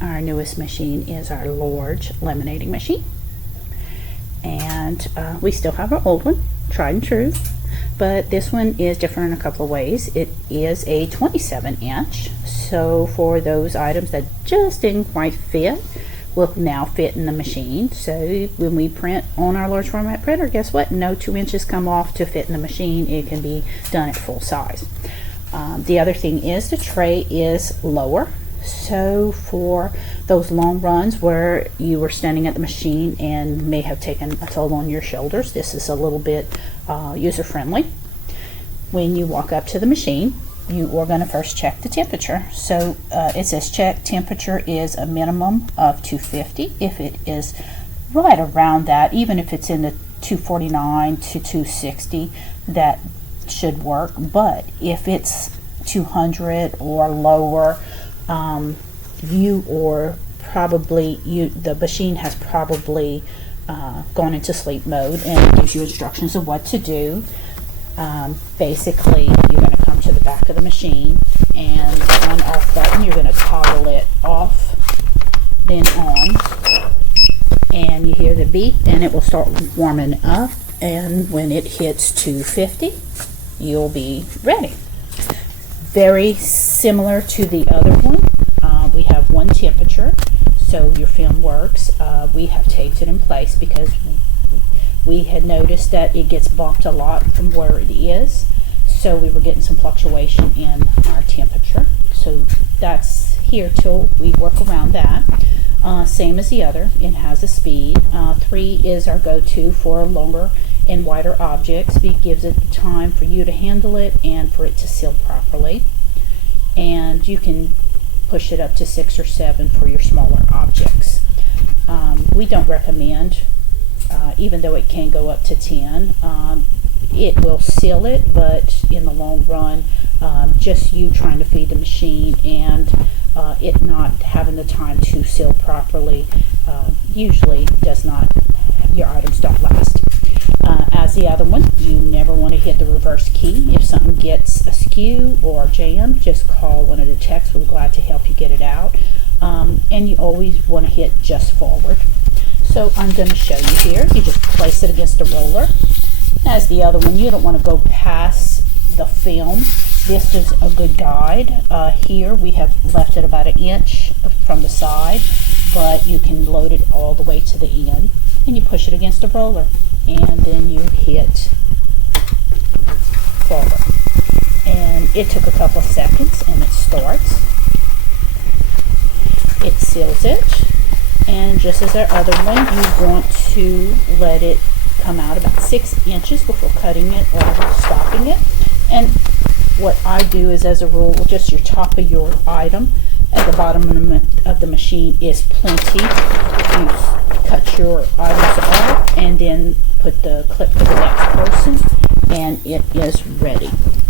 our newest machine is our large laminating machine. And we still have our old one, tried and true, but this one is different in a couple of ways. It is a 27-inch, so for those items that just didn't quite fit, will now fit in the machine. So when we print on our large format printer, guess what? No 2 inches come off to fit in the machine. It can be done at full size. The other thing is the tray is lower. So for those long runs where you were standing at the machine and may have taken a toll on your shoulders, this is a little bit user-friendly. When you walk up to the machine, you are going to first check the temperature. So it says check temperature is a minimum of 250. If it is right around that, even if it's in the 249 to 260, that should work. But if it's 200 or lower, the machine has probably gone into sleep mode, and it gives you instructions of what to do. Basically, you're going to come to the back of the machine, and the on-off button, you're going to toggle it off, then on, and you hear the beep, and it will start warming up, and when it hits 250, you'll be ready. Very similar to the other one. We have one temperature, so your film works. We have taped it in place because we had noticed that it gets bumped a lot from where it is, so we were getting some fluctuation in our temperature. So that's here till we work around that. Same as the other, it has a speed. 3 is our go-to for longer and wider objects. It gives it time for you to handle it and for it to seal properly. And you can push it up to 6 or 7 for your smaller objects. We don't recommend, even though it can go up to 10, it will seal it, but in the long run, just you trying to feed the machine and it not having the time to seal properly usually does not, your items don't last. As the other one, you never want to hit the reverse key. If something gets askew or jammed, just call one of the techs. We're glad to help you get it out. And you always want to hit just forward. So I'm going to show you here. You just place it against the roller. As the other one, you don't want to go past the film. This is a good guide. Here we have left it about 1 inch from the side, but you can load it all the way to the end. And you push it against the roller, and then you hit forward. And it took a couple of seconds, and it starts. It seals it, and just as our other one, you want to let it come out about 6 inches before cutting it or stopping it. And what I do is, as a rule, just your top of your item at the bottom of the machine is plenty. You cut your items off and then put the clip to the next person, and it is ready.